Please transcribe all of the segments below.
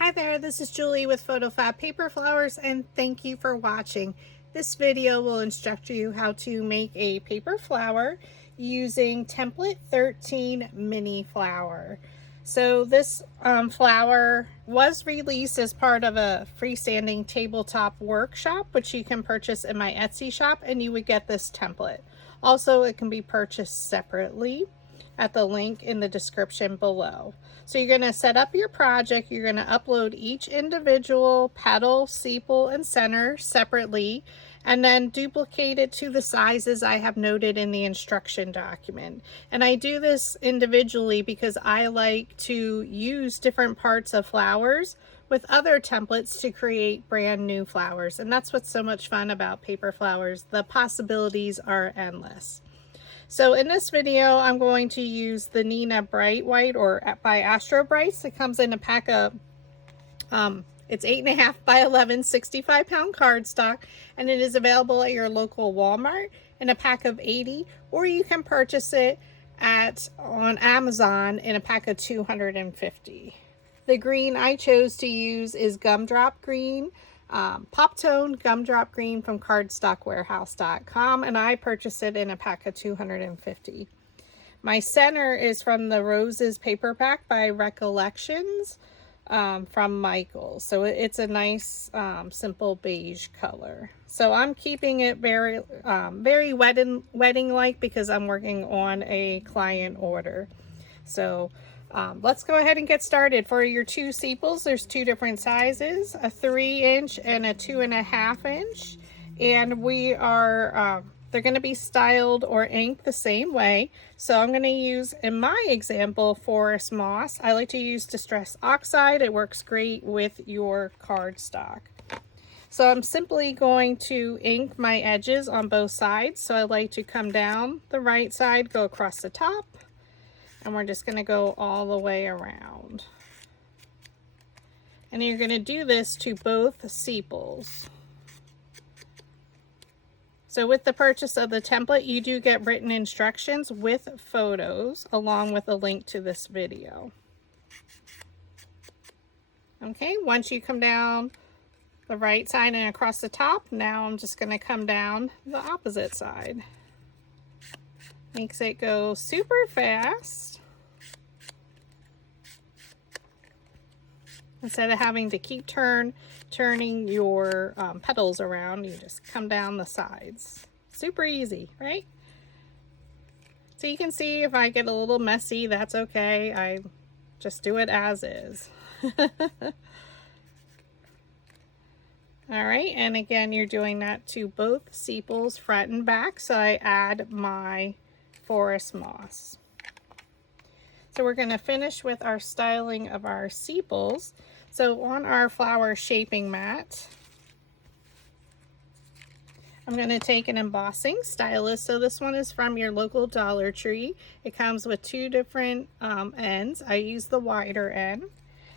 Hi there, this is Julie with PhotoFabPaperFlowers, and thank you for watching. This video will instruct you how to make a paper flower using template 13 mini flower. So this flower was released as part of a freestanding tabletop workshop, which you can purchase in my Etsy shop, and you would get this template. Also, it can be purchased separately at the link in the description below. So you're going to set up your project. You're going to upload each individual petal, sepal, and center separately, and then duplicate it to the sizes I have noted in the instruction document. And I do this individually because I like to use different parts of flowers with other templates to create brand new flowers. And that's what's so much fun about paper flowers. The possibilities are endless. So in this video, I'm going to use the Nina Bright White or by Astro Brights. It comes in a pack of, it's 8.5 by 11, 65-pound cardstock, and it is available at your local Walmart in a pack of 80, or you can purchase it on Amazon in a pack of 250. The green I chose to use is Gumdrop Green. Pop Tone Gumdrop Green from cardstockwarehouse.com, and I purchased it in a pack of 250. My center is from the Roses paper pack by Recollections from Michael. So it's a nice simple beige color. So I'm keeping it very wedding-like because I'm working on a client order. So let's go ahead and get started. For your two sepals, there's two different sizes, a 3-inch and a 2.5 inch. And we are, they're going to be styled or inked the same way. So I'm going to use, in my example, Forest Moss. I like to use Distress Oxide. It works great with your cardstock. So I'm simply going to ink my edges on both sides. So I like to come down the right side, go across the top, and we're just going to go all the way around. And you're going to do this to both sepals. So with the purchase of the template, you do get written instructions with photos along with a link to this video. Okay, once you come down the right side and across the top, now I'm just going to come down the opposite side. Makes it go super fast. Instead of having to keep turning your petals around, you just come down the sides. Super easy, right? So you can see if I get a little messy, that's okay. I just do it as is. All right, and again, you're doing that to both sepals, front and back. So I add my Forest Moss. So we're going to finish with our styling of our sepals. So on our flower shaping mat, I'm going to take an embossing stylus. So this one is from your local Dollar Tree. It comes with two different ends. I use the wider end.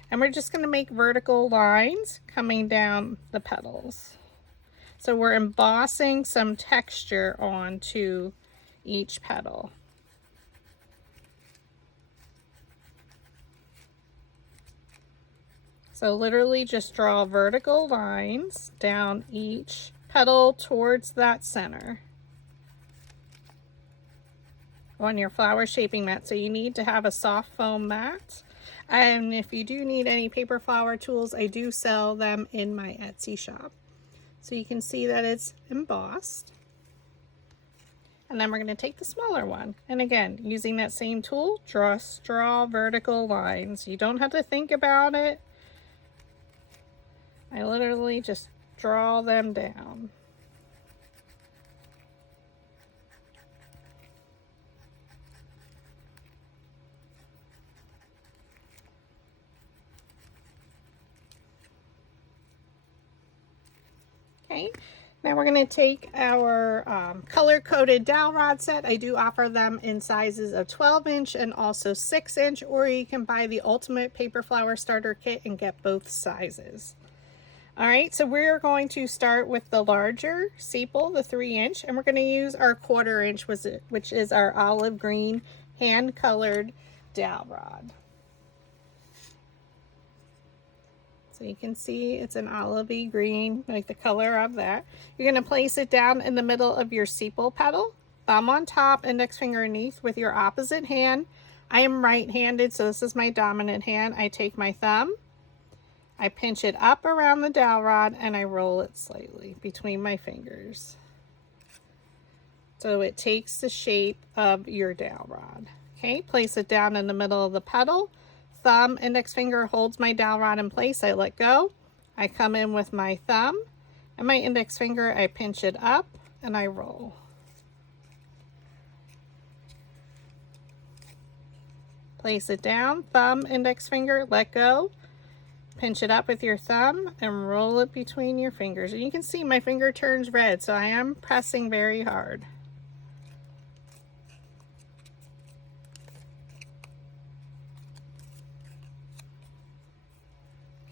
And we're just going to make vertical lines coming down the petals. So we're embossing some texture onto each petal. So literally just draw vertical lines down each petal towards that center on your flower shaping mat. So you need to have a soft foam mat. And if you do need any paper flower tools, I do sell them in my Etsy shop. So you can see that it's embossed. And then we're going to take the smaller one. And again, using that same tool, draw vertical lines. You don't have to think about it. I literally just draw them down. Okay, now we're going to take our color-coded dowel rod set. I do offer them in sizes of 12-inch and also 6-inch, or you can buy the Ultimate Paper Flower Starter Kit and get both sizes. All right, so we're going to start with the larger sepal, the 3-inch, and we're going to use our 1/4 inch, which is our olive green hand-colored dowel rod. So you can see it's an olivey green, like the color of that. You're going to place it down in the middle of your sepal petal, thumb on top, index finger underneath with your opposite hand. I am right-handed, so this is my dominant hand. I take my thumb, I pinch it up around the dowel rod, and I roll it slightly between my fingers. So it takes the shape of your dowel rod. Okay, place it down in the middle of the petal. Thumb, index finger holds my dowel rod in place. I let go. I come in with my thumb and my index finger. I pinch it up and I roll. Place it down, thumb, index finger, let go. Pinch it up with your thumb and roll it between your fingers. And you can see my finger turns red, so I am pressing very hard.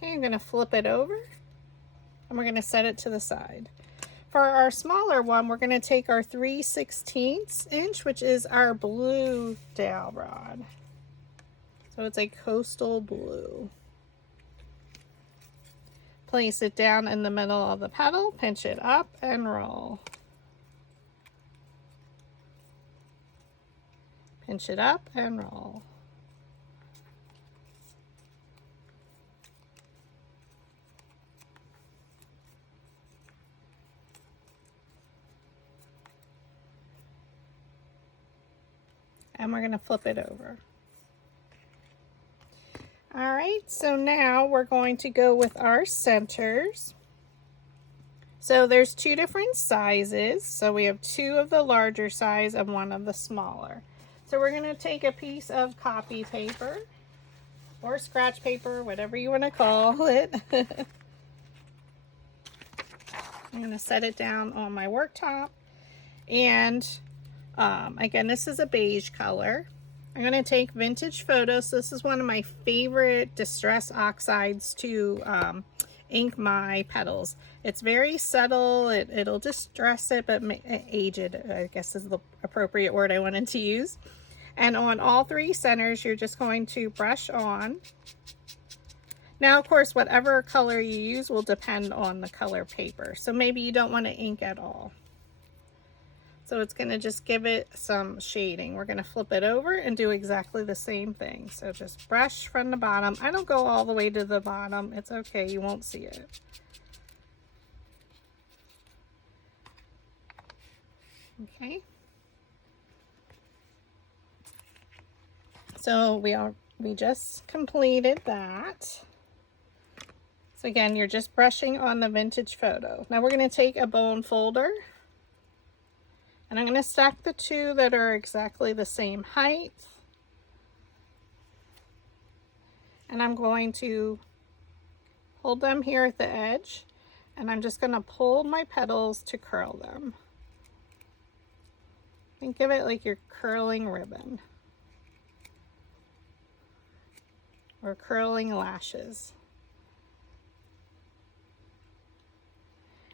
Okay, I'm going to flip it over and we're going to set it to the side. For our smaller one, we're going to take our 3/16 inch, which is our blue dowel rod. So it's a coastal blue. Place it down in the middle of the petal, pinch it up and roll. Pinch it up and roll. And we're going to flip it over. All right, so now we're going to go with our centers. So there's two different sizes. So we have two of the larger size and one of the smaller. So we're going to take a piece of copy paper or scratch paper, whatever you want to call it. I'm going to set it down on my worktop. And again, this is a beige color. I'm going to take Vintage Photos. So this is one of my favorite distress oxides to ink my petals. It's very subtle. It'll distress it, but age it, I guess is the appropriate word I wanted to use. And on all three centers, you're just going to brush on. Now, of course, whatever color you use will depend on the color paper. So maybe you don't want to ink at all. So it's going to just give it some shading. We're going to flip it over and do exactly the same thing. So just brush from the bottom. I don't go all the way to the bottom. It's okay. You won't see it. Okay. So we just completed that. So again, you're just brushing on the Vintage Photo. Now we're going to take a bone folder. And I'm going to stack the two that are exactly the same height. And I'm going to hold them here at the edge. And I'm just going to pull my petals to curl them. Think of it like you're curling ribbon. Or curling lashes.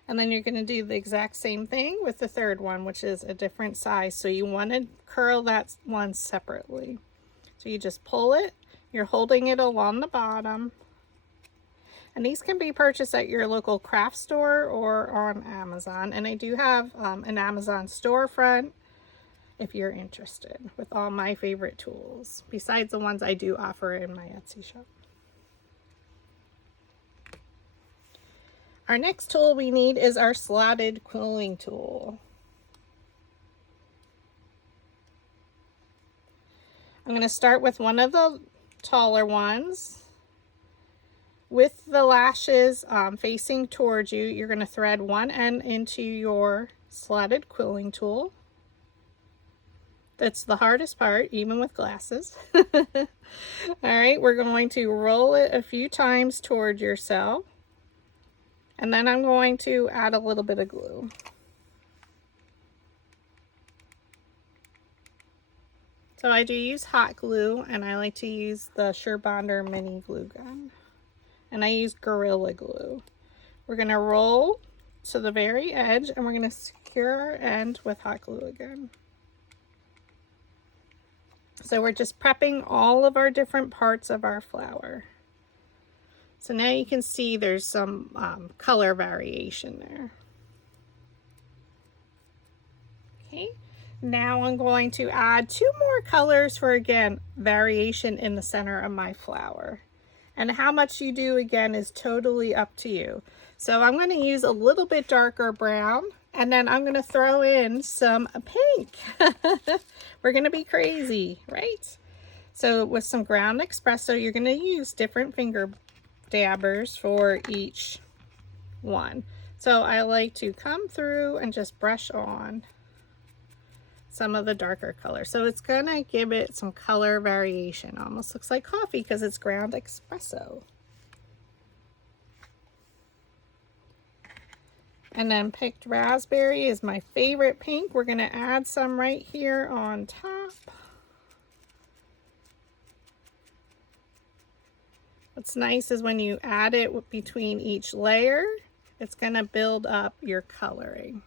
And then you're going to do the exact same thing with the third one, which is a different size. So you want to curl that one separately. So you just pull it, you're holding it along the bottom. And these can be purchased at your local craft store or on Amazon. And I do have an Amazon storefront if you're interested with all my favorite tools, besides the ones I do offer in my Etsy shop. Our next tool we need is our slotted quilling tool. I'm going to start with one of the taller ones. With the lashes facing towards you, you're going to thread one end into your slotted quilling tool. That's the hardest part, even with glasses. All right, we're going to roll it a few times towards yourself. And then I'm going to add a little bit of glue. So I do use hot glue, and I like to use the Surebonder mini glue gun. And I use Gorilla Glue. We're going to roll to the very edge, and we're going to secure our end with hot glue again. So we're just prepping all of our different parts of our flower. So now you can see there's some color variation there. Okay, now I'm going to add 2 more colors for, again, variation in the center of my flower. And how much you do, again, is totally up to you. So I'm going to use a little bit darker brown, and then I'm going to throw in some pink. We're going to be crazy, right? So with some ground espresso, you're going to use different finger dabbers for each one. So I like to come through and just brush on some of the darker color. So it's going to give it some color variation. Almost looks like coffee because it's ground espresso. And then picked raspberry is my favorite pink. We're going to add some right here on top. What's nice is when you add it between each layer, it's going to build up your coloring.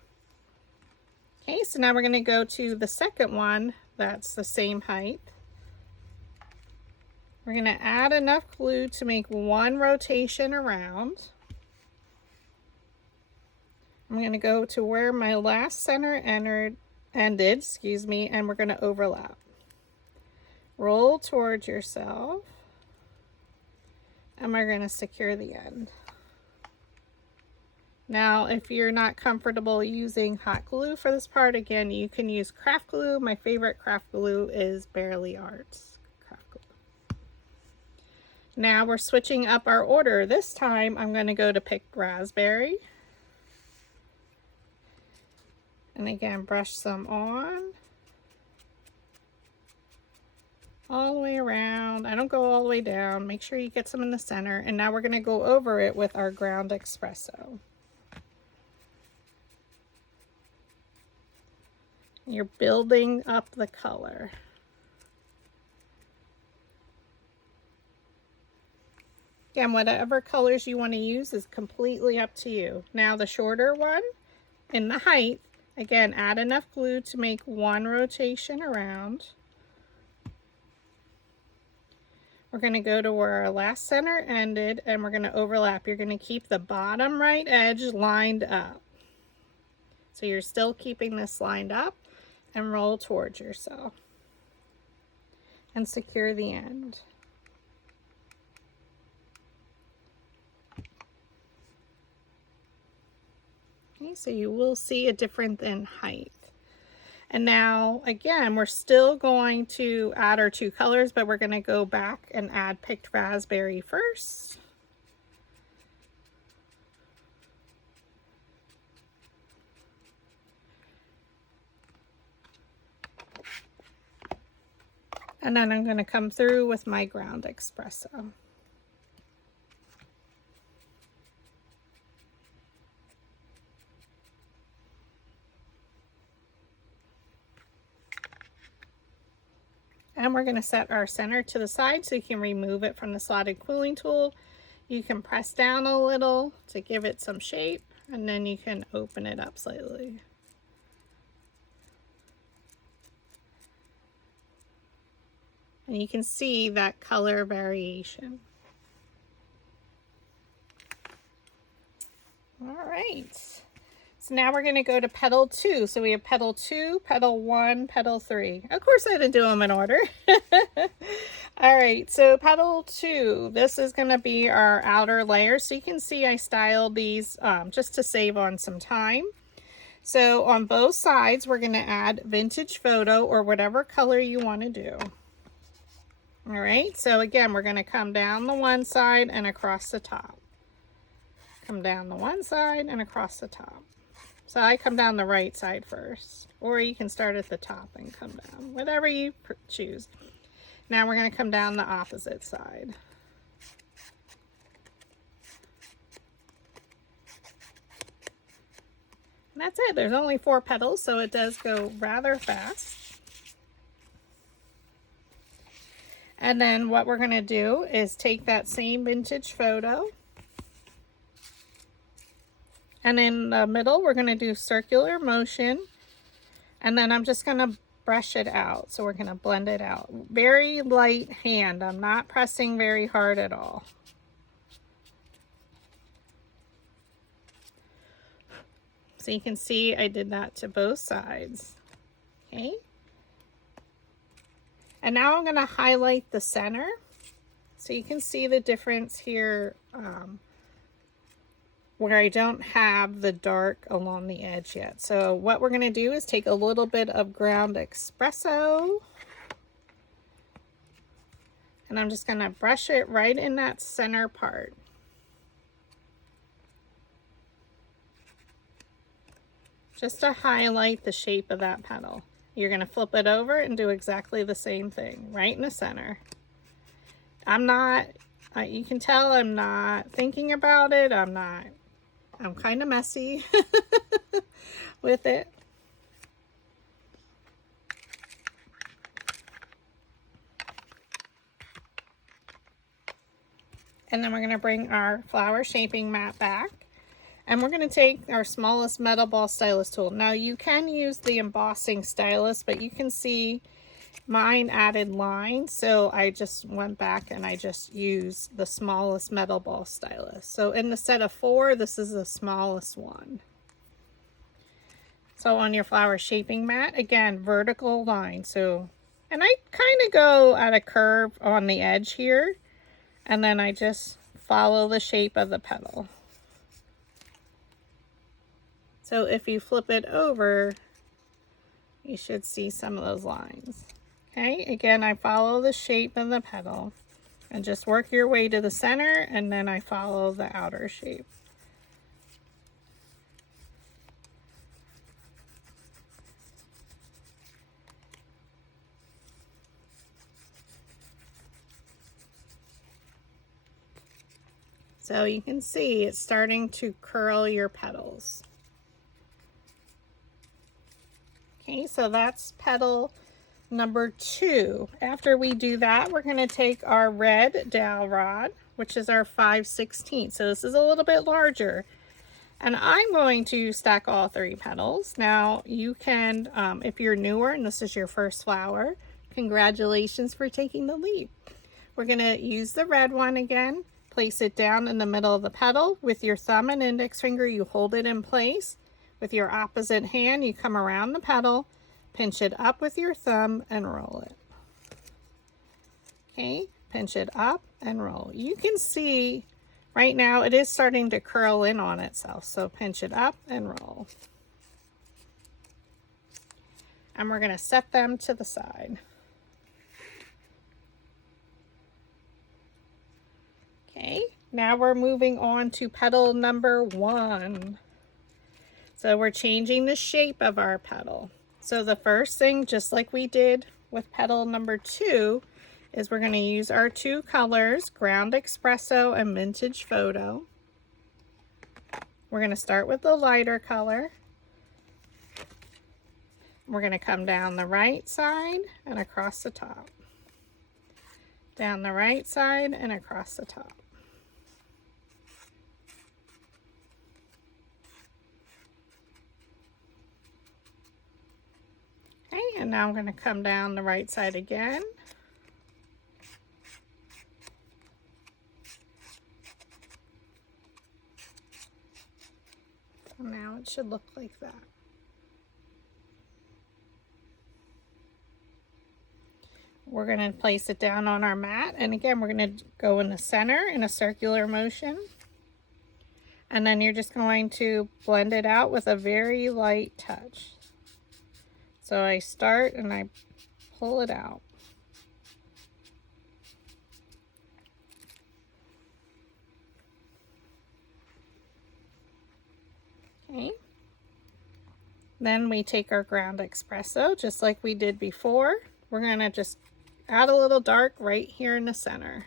Okay, so now we're going to go to the second one that's the same height. We're going to add enough glue to make 1 rotation around. I'm going to go to where my last center ended, and we're going to overlap. Roll towards yourself. And we're going to secure the end. Now, if you're not comfortable using hot glue for this part, again, you can use craft glue. My favorite craft glue is Barely Arts craft glue. Now we're switching up our order. This time I'm going to go to pick raspberry. And again, brush some on. All the way around. I don't go all the way down. Make sure you get some in the center. And now we're going to go over it with our ground espresso. You're building up the color. Again, whatever colors you want to use is completely up to you. Now the shorter one in the height, again, add enough glue to make 1 rotation around. We're going to go to where our last center ended, and we're going to overlap. You're going to keep the bottom right edge lined up. So you're still keeping this lined up, and roll towards yourself. And secure the end. Okay, so you will see a difference in height. And now, again, we're still going to add our 2 colors, but we're going to go back and add picked raspberry first. And then I'm going to come through with my ground espresso. And we're going to set our center to the side so you can remove it from the slotted cooling tool. You can press down a little to give it some shape, and then you can open it up slightly. And you can see that color variation. All right. So now we're going to go to petal 2. So we have petal 2, petal 1, petal 3. Of course I didn't do them in order. All right, so petal 2, this is going to be our outer layer. So you can see I styled these just to save on some time. So on both sides, we're going to add vintage photo or whatever color you want to do. All right, so again, we're going to come down the one side and across the top. Come down the one side and across the top. So I come down the right side first, or you can start at the top and come down, whatever you choose. Now we're going to come down the opposite side. And that's it. There's only 4 petals, so it does go rather fast. And then what we're going to do is take that same vintage photo, and in the middle, we're going to do circular motion. And then I'm just going to brush it out. So we're going to blend it out. Very light hand. I'm not pressing very hard at all. So you can see I did that to both sides. Okay. And now I'm going to highlight the center. So you can see the difference here where I don't have the dark along the edge yet. So what we're going to do is take a little bit of ground espresso. And I'm just going to brush it right in that center part. Just to highlight the shape of that petal. You're going to flip it over and do exactly the same thing, right in the center. I'm not, you can tell I'm not thinking about it. I'm kind of messy with it. And then we're going to bring our flower shaping mat back. And we're going to take our smallest metal ball stylus tool. Now you can use the embossing stylus, but you can see mine added lines. So I just went back and I just used the smallest metal ball stylus. So in the set of 4, this is the smallest one. So on your flower shaping mat, again, vertical line. So, and I kind of go at a curve on the edge here. And then I just follow the shape of the petal. So if you flip it over, you should see some of those lines. Okay, again, I follow the shape of the petal and just work your way to the center, and then I follow the outer shape. So you can see it's starting to curl your petals. Okay, so that's petal number 2. After we do that, we're going to take our red dowel rod, which is our 5/16. So this is a little bit larger. And I'm going to stack all 3 petals. Now you can, if you're newer and this is your first flower, congratulations for taking the leap. We're going to use the red one again. Place it down in the middle of the petal. With your thumb and index finger, you hold it in place. With your opposite hand, you come around the petal, pinch it up with your thumb, and roll it. Okay, pinch it up and roll. You can see right now it is starting to curl in on itself, so pinch it up and roll. And we're going to set them to the side. Okay, now we're moving on to petal number 1. So we're changing the shape of our petal. So the first thing, just like we did with petal number 2, is we're going to use our 2 colors, Ground Espresso and Vintage Photo. We're going to start with the lighter color. We're going to come down the right side and across the top. Down the right side and across the top. Okay, and now I'm going to come down the right side again. So now it should look like that. We're going to place it down on our mat, and again we're going to go in the center in a circular motion. And then you're just going to blend it out with a very light touch. So I start and I pull it out. Okay. Then we take our Ground Espresso, just like we did before. We're going to just add a little dark right here in the center.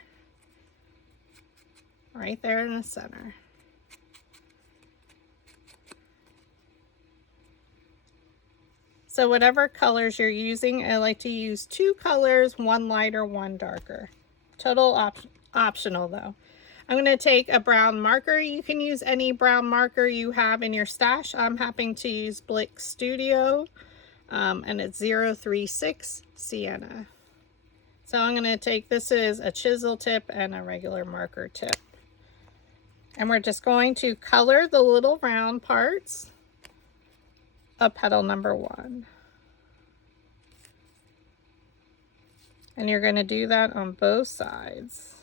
Right there in the center. So whatever colors you're using, I like to use 2 colors, 1 lighter, 1 darker. Total optional though. I'm going to take a brown marker. You can use any brown marker you have in your stash. I'm happy to use Blick Studio, and it's 036 Sienna. So I'm going to take, this is a chisel tip and a regular marker tip. And we're just going to color the little round parts a petal number 1. And you're going to do that on both sides.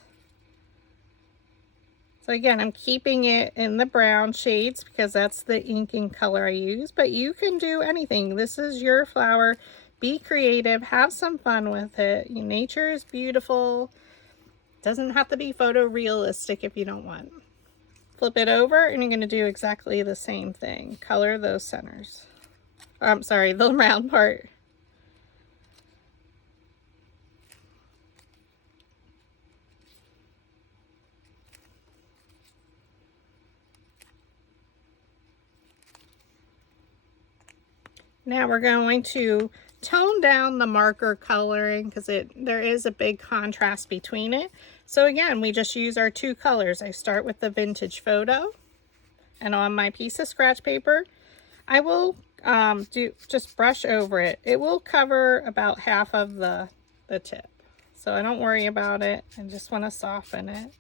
So again, I'm keeping it in the brown shades because that's the inking color I use, but you can do anything. This is your flower. Be creative, have some fun with it. Nature is beautiful. Doesn't have to be photorealistic if you don't want. Flip it over and you're going to do exactly the same thing. Color those centers. I'm sorry, the round part. Now we're going to tone down the marker coloring because there is a big contrast between it. So again, we just use our 2 colors. I start with the vintage photo, and on my piece of scratch paper, I will just brush over it. It will cover about half of the tip. So I don't worry about it. I just want to soften it.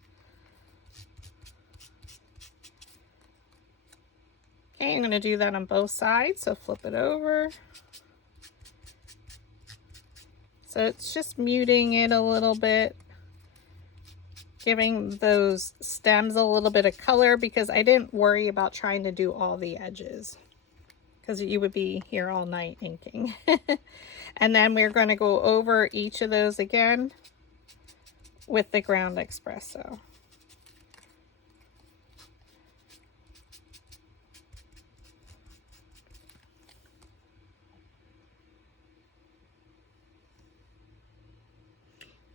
Okay, I'm going to do that on both sides, so flip it over. So it's just muting it a little bit, giving those stems a little bit of color because I didn't worry about trying to do all the edges because you would be here all night inking. And then we're going to go over each of those again with the ground espresso.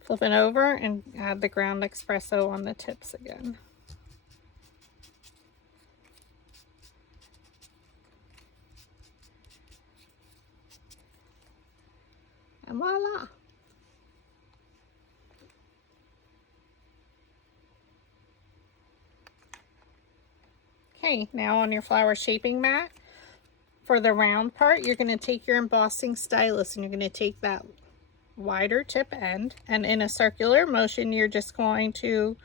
Flip it over and add the ground espresso on the tips again. And voila! Okay, now on your flower shaping mat, for the round part, you're going to take your embossing stylus and you're going to take that wider tip end, and in a circular motion you're just going to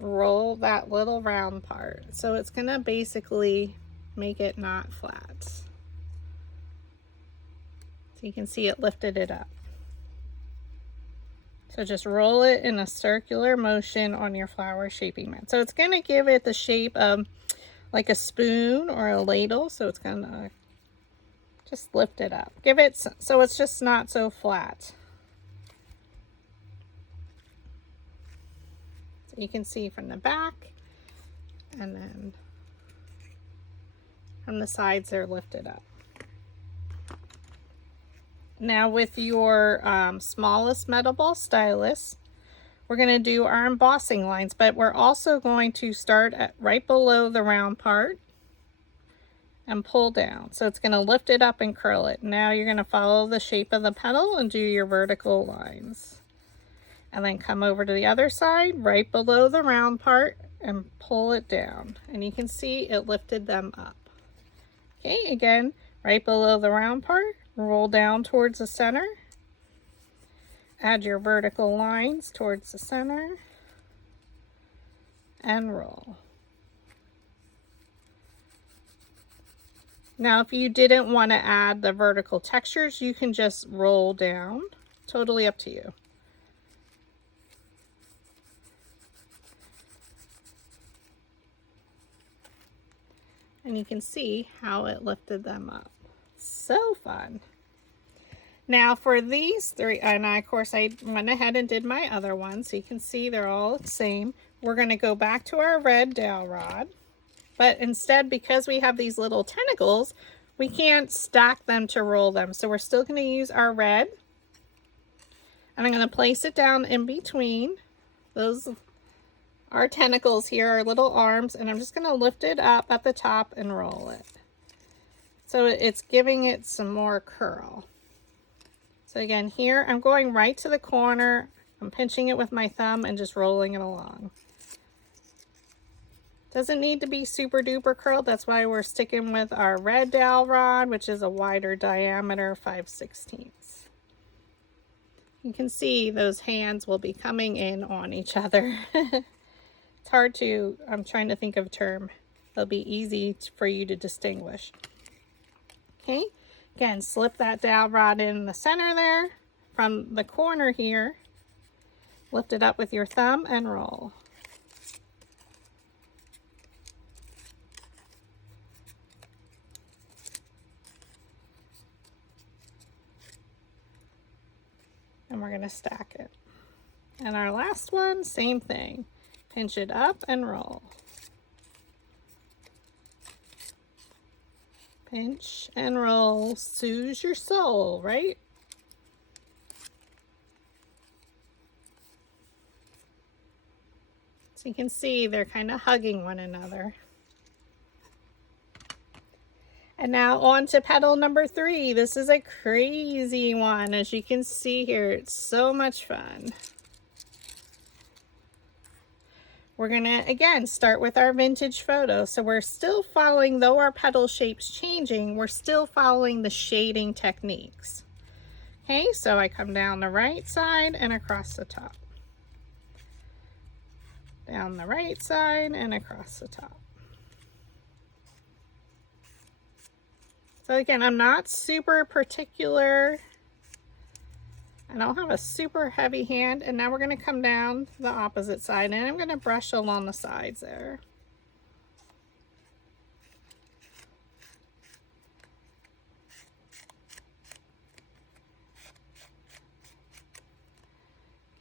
roll that little round part. So it's going to basically make it not flat. So you can see it lifted it up. So just roll it in a circular motion on your flower shaping mat. So it's going to give it the shape of like a spoon or a ladle. So it's going to just lift it up. Give it so it's just not so flat. So you can see from the back, and then from the sides they're lifted up. Now with your smallest metal ball stylus, we're going to do our embossing lines, but we're also going to start at right below the round part and pull down. So it's going to lift it up and curl it. Now you're going to follow the shape of the petal and do your vertical lines. And then come over to the other side, right below the round part, and pull it down. And you can see it lifted them up. Okay, again, right below the round part, roll down towards the center. Add your vertical lines towards the center. And roll. Now, if you didn't want to add the vertical textures, you can just roll down. Totally up to you. And you can see how it lifted them up. So fun. Now for these 3, and of course I went ahead and did my other ones, so you can see they're all the same. We're going to go back to our red dowel rod. But instead, because we have these little tentacles, we can't stack them to roll them. So we're still going to use our red. And I'm going to place it down in between those, our tentacles here, our little arms. And I'm just going to lift it up at the top and roll it. So it's giving it some more curl. So again, here I'm going right to the corner. I'm pinching it with my thumb and just rolling it along. Doesn't need to be super duper curled. That's why we're sticking with our red dowel rod, which is a wider diameter, 5/16. You can see those hands will be coming in on each other. It's hard to, I'm trying to think of a term. They'll be easy for you to distinguish. Okay, again, slip that dowel rod in the center there from the corner here. Lift it up with your thumb and roll. And we're going to stack it. And our last one, same thing. Pinch it up and roll. Pinch and roll, soothes your soul, right? So you can see they're kind of hugging one another. And now on to petal number 3. This is a crazy one. As you can see here, it's so much fun. We're gonna, again, start with our vintage photo. So we're still following, though our petal shape's changing, we're still following the shading techniques. Okay, so I come down the right side and across the top. Down the right side and across the top. So again, I'm not super particular. I don't have a super heavy hand. And now we're going to come down the opposite side, and I'm going to brush along the sides there.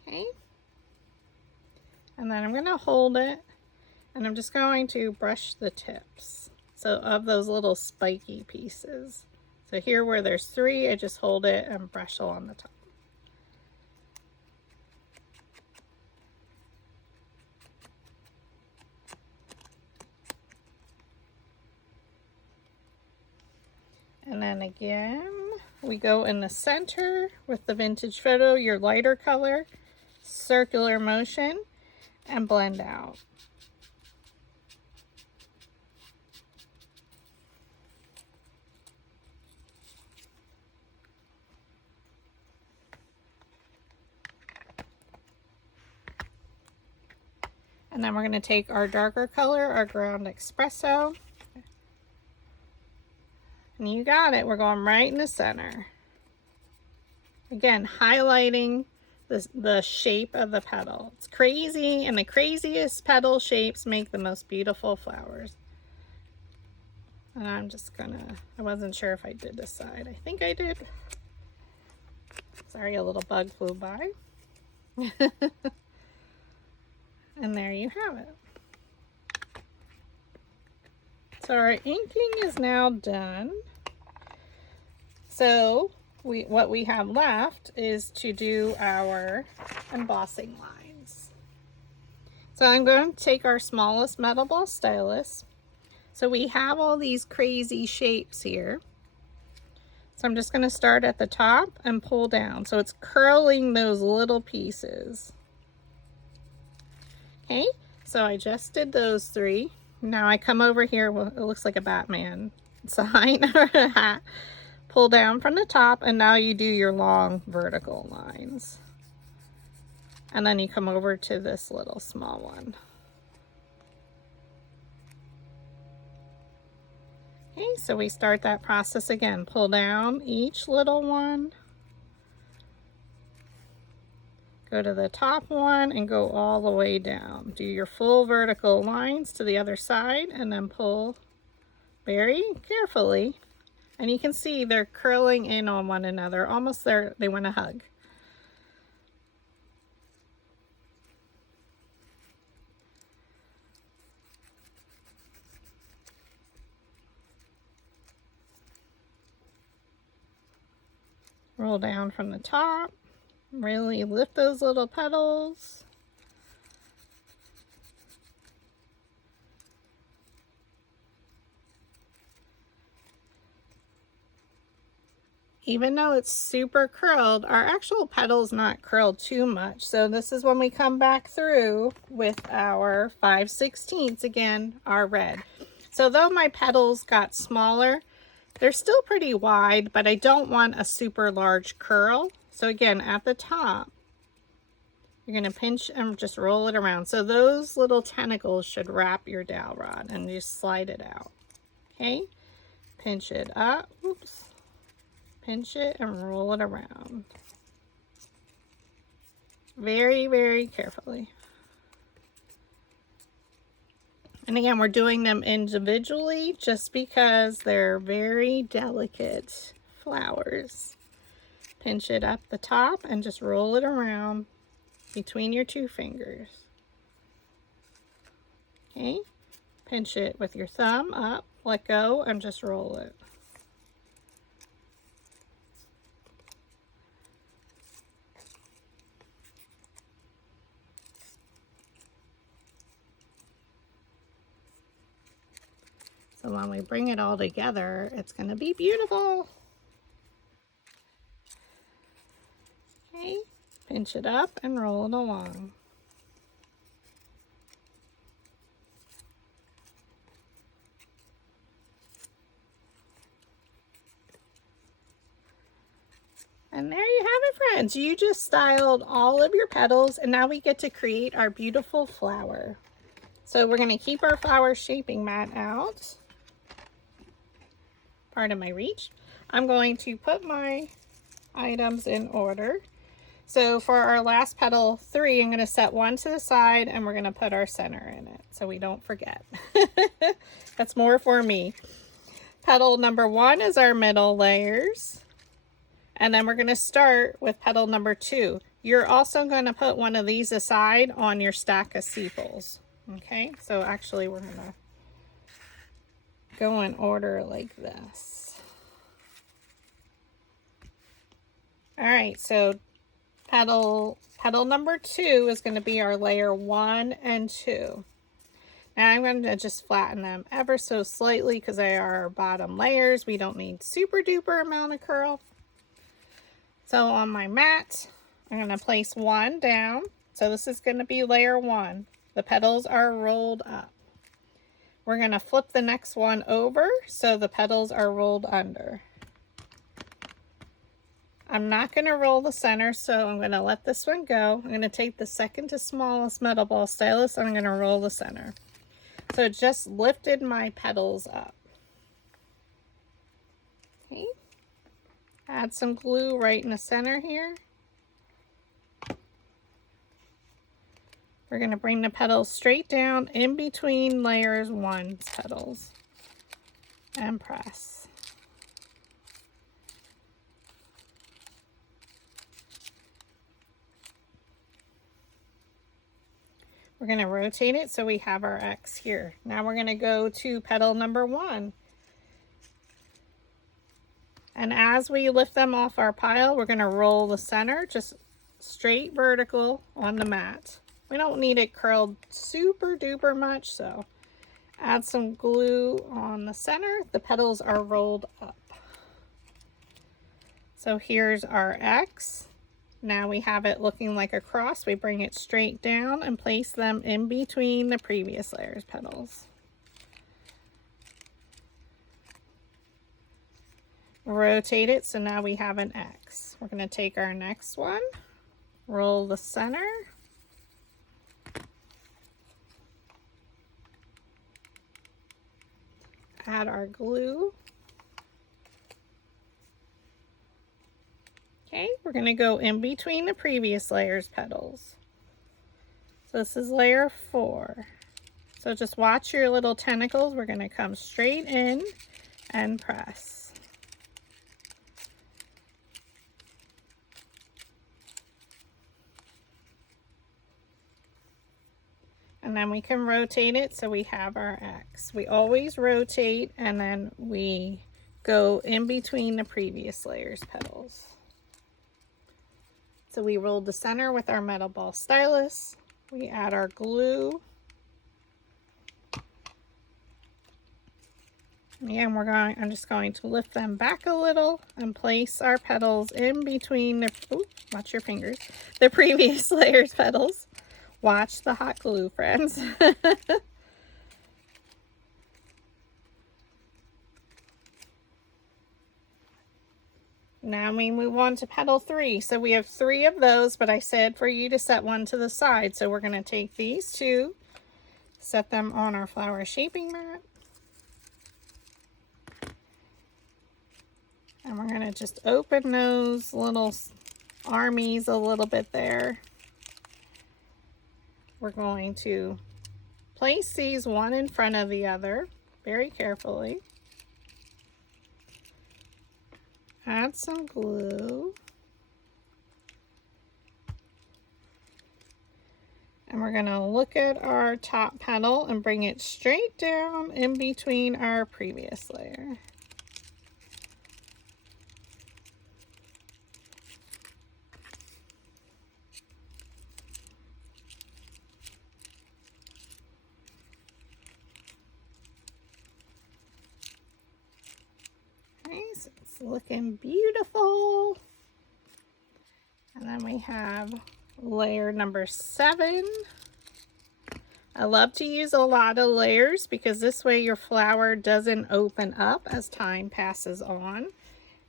Okay. And then I'm going to hold it, and I'm just going to brush the tips. So of those little spiky pieces. So here where there's 3, I just hold it and brush along the top. And then again, we go in the center with the vintage photo, your lighter color, circular motion, and blend out. And then we're going to take our darker color, our ground espresso. And you got it. We're going right in the center. Again, highlighting the shape of the petal. It's crazy, and the craziest petal shapes make the most beautiful flowers. And I'm just gonna, I wasn't sure if I did this side. I think I did. Sorry, a little bug flew by. And there you have it. So our inking is now done. So what we have left is to do our embossing lines. So I'm going to take our smallest metal ball stylus. So we have all these crazy shapes here. So I'm just going to start at the top and pull down. So it's curling those little pieces. Okay, so I just did those 3. Now I come over here, well, it looks like a Batman sign or a hat. Pull down from the top, and now you do your long vertical lines. And then you come over to this little small one. Okay, so we start that process again. Pull down each little one. Go to the top one and go all the way down. Do your full vertical lines to the other side, and then pull very carefully. And you can see they're curling in on one another. Almost there, they want to hug. Roll down from the top. Really lift those little petals. Even though it's super curled, our actual petal's not curled too much. So this is when we come back through with our 5/16, again, our red. So though my petals got smaller, they're still pretty wide, but I don't want a super large curl. So again, at the top, you're going to pinch and just roll it around. So those little tentacles should wrap your dowel rod, and just slide it out. Okay? pinch it up, oops, pinch it and roll it around. Very, very carefully. And again, we're doing them individually just because they're very delicate flowers. Pinch it up the top and just roll it around between your two fingers. Okay, pinch it with your thumb up, let go, and just roll it. So when we bring it all together, it's going to be beautiful. Okay, pinch it up and roll it along. And there you have it, friends. You just styled all of your petals, and now we get to create our beautiful flower. So we're going to keep our flower shaping mat out. Pardon my reach. I'm going to put my items in order. So for our last petal 3, I'm going to set one to the side, and we're going to put our center in it so we don't forget. That's more for me. Petal number 1 is our middle layers. And then we're going to start with petal number 2. You're also going to put one of these aside on your stack of sepals. Okay, so actually we're going to go in order like this. All right, so petal number 2 is going to be our layer 1 and 2. Now I'm going to just flatten them ever so slightly because they are our bottom layers. We don't need super duper amount of curl. So on my mat, I'm going to place 1 down. So this is going to be layer 1. The petals are rolled up. We're going to flip the next one over so the petals are rolled under. I'm not going to roll the center, so I'm going to let this one go. I'm going to take the second to smallest metal ball stylus and I'm going to roll the center. So it just lifted my petals up. Okay. Add some glue right in the center here. We're going to bring the petals straight down in between layers 1's petals and press. We're going to rotate it so we have our X here. Now we're going to go to petal number 1. And as we lift them off our pile, we're going to roll the center just straight vertical on the mat. We don't need it curled super duper much, so add some glue on the center. The petals are rolled up. So here's our X. Now we have it looking like a cross. We bring it straight down and place them in between the previous layer's petals. Rotate it so now we have an X. We're going to take our next one, roll the center, add our glue. Okay, we're going to go in between the previous layer's petals. So this is layer 4. So just watch your little tentacles. We're going to come straight in and press. And then we can rotate it so we have our X. We always rotate and then we go in between the previous layer's petals. So we rolled the center with our metal ball stylus. We add our glue. And I'm just going to lift them back a little and place our petals in between the, watch your fingers, the previous layer's petals. Watch the hot glue, friends. Now we move on to petal 3. So we have 3 of those, but I said for you to set one to the side. So we're going to take these 2, set them on our flower shaping mat. And we're going to just open those little armies a little bit there. We're going to place these one in front of the other very carefully. Add some glue. And we're going to look at our top petal and bring it straight down in between our previous layer. Okay, so it's looking beautiful. And then we have layer number 7. I love to use a lot of layers because this way your flower doesn't open up as time passes on.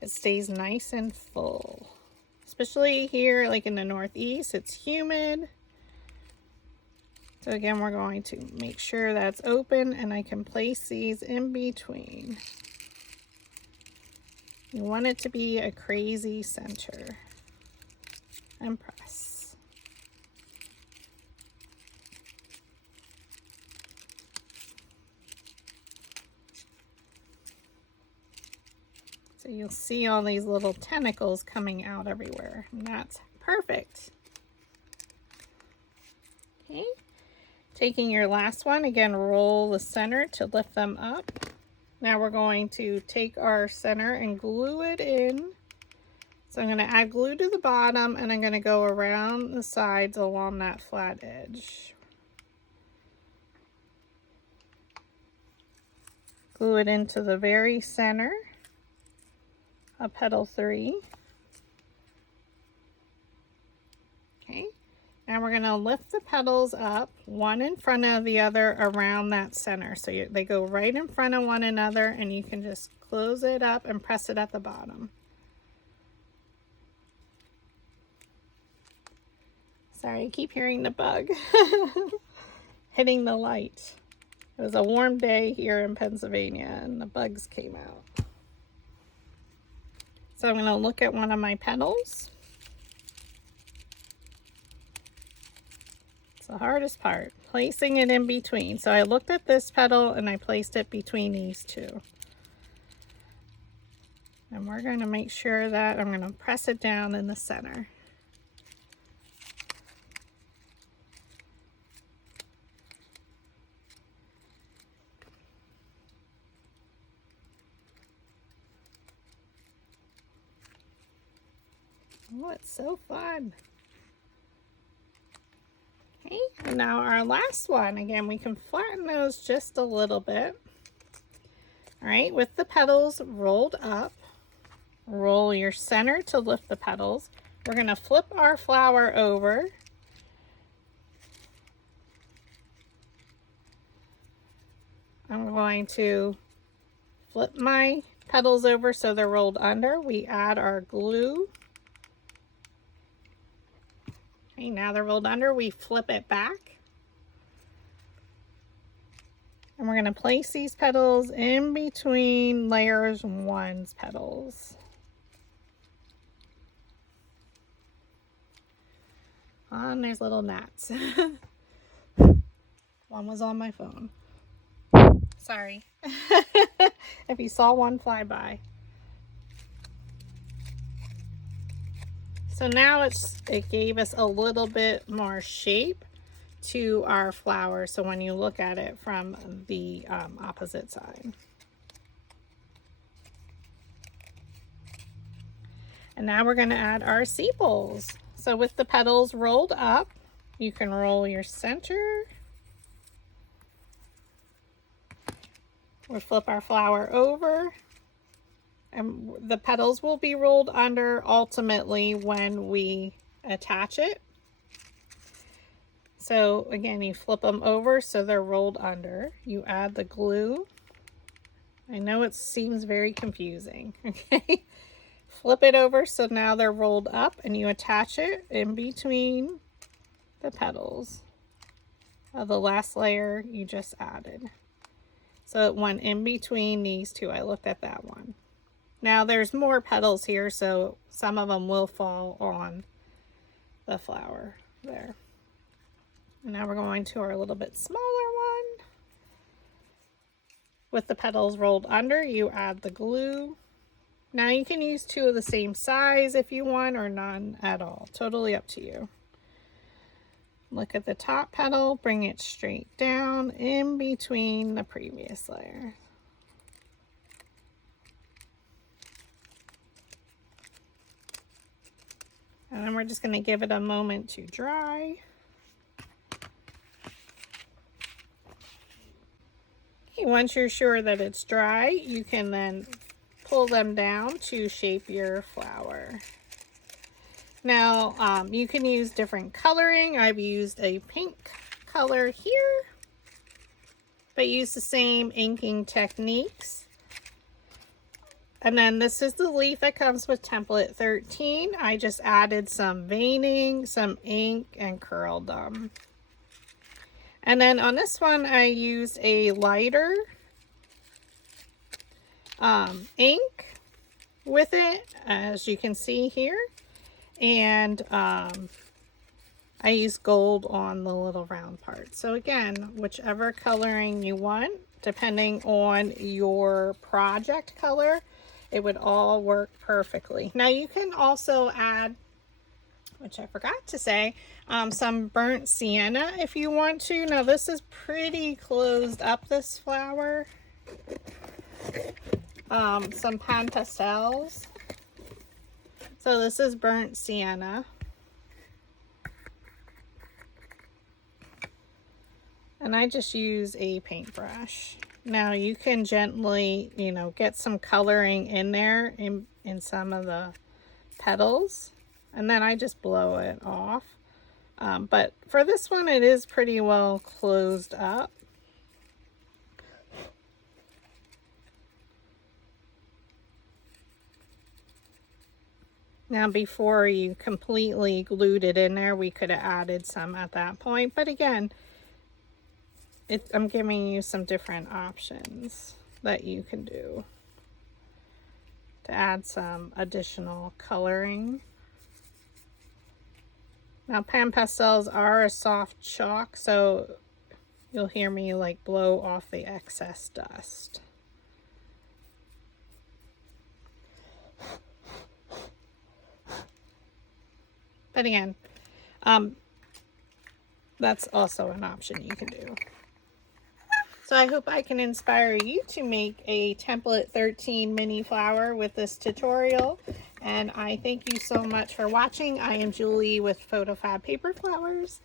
It stays nice and full. Especially here, like in the Northeast, it's humid. So again, we're going to make sure that's open and I can place these in between. You want it to be a crazy center. And press. So you'll see all these little tentacles coming out everywhere, and that's perfect. Okay, taking your last one, again, roll the center to lift them up. Now we're going to take our center and glue it in. So I'm going to add glue to the bottom and I'm going to go around the sides along that flat edge. Glue it into the very center of petal 3. Okay, now we're going to lift the petals up one in front of the other around that center. So they go right in front of one another and you can just close it up and press it at the bottom. Sorry, I keep hearing the bug hitting the light. It was a warm day here in Pennsylvania and the bugs came out. So I'm going to look at one of my petals. It's the hardest part, placing it in between. So I looked at this petal and I placed it between these two. And we're going to make sure that I'm going to press it down in the center. Oh, it's so fun. Okay, and now our last one. Again, we can flatten those just a little bit. All right, with the petals rolled up, roll your center to lift the petals. We're going to flip our flower over. I'm going to flip my petals over so they're rolled under. We add our glue. Okay, now they're rolled under, we flip it back. And we're going to place these petals in between layers 1's petals. Oh, and there's little gnats. One was on my phone. Sorry. If you saw one fly by. So now it gave us a little bit more shape to our flower. So when you look at it from the opposite side. And now we're going to add our sepals. So with the petals rolled up, you can roll your center. We'll flip our flower over. And the petals will be rolled under ultimately when we attach it. So again, you flip them over so they're rolled under. You add the glue. I know it seems very confusing, okay? Flip it over so now they're rolled up and you attach it in between the petals of the last layer you just added. So it went in between these two. I looked at that one. Now there's more petals here, so some of them will fall on the flower there. And now we're going to our little bit smaller one. With the petals rolled under, you add the glue. Now you can use 2 of the same size if you want, or none at all. Totally up to you. Look at the top petal, bring it straight down in between the previous layer. And then we're just going to give it a moment to dry. Okay, once you're sure that it's dry, you can then pull them down to shape your flower. Now, you can use different coloring. I've used a pink color here, but use the same inking techniques. And then this is the leaf that comes with template 13. I just added some veining, some ink, and curled them. And then on this one, I used a lighter ink with it, as you can see here. And I use gold on the little round part. So again, whichever coloring you want, depending on your project color, it would all work perfectly. Now you can also add, which I forgot to say, some burnt sienna if you want to. Now this is pretty closed up, this flower. Some pan pastels. So this is burnt sienna. And I just use a paintbrush. Now you can gently, get some coloring in there in some of the petals. And then I just blow it off. But for this one, it is pretty well closed up. Now before you completely glued it in there, we could have added some at that point. But again, I'm giving you some different options that you can do to add some additional coloring. Now pan pastels are a soft chalk, so you'll hear me like blow off the excess dust. But again, that's also an option you can do. So I hope I can inspire you to make a template 13 mini flower with this tutorial. And I thank you so much for watching. I am Julie with PhotoFabPaperFlowers.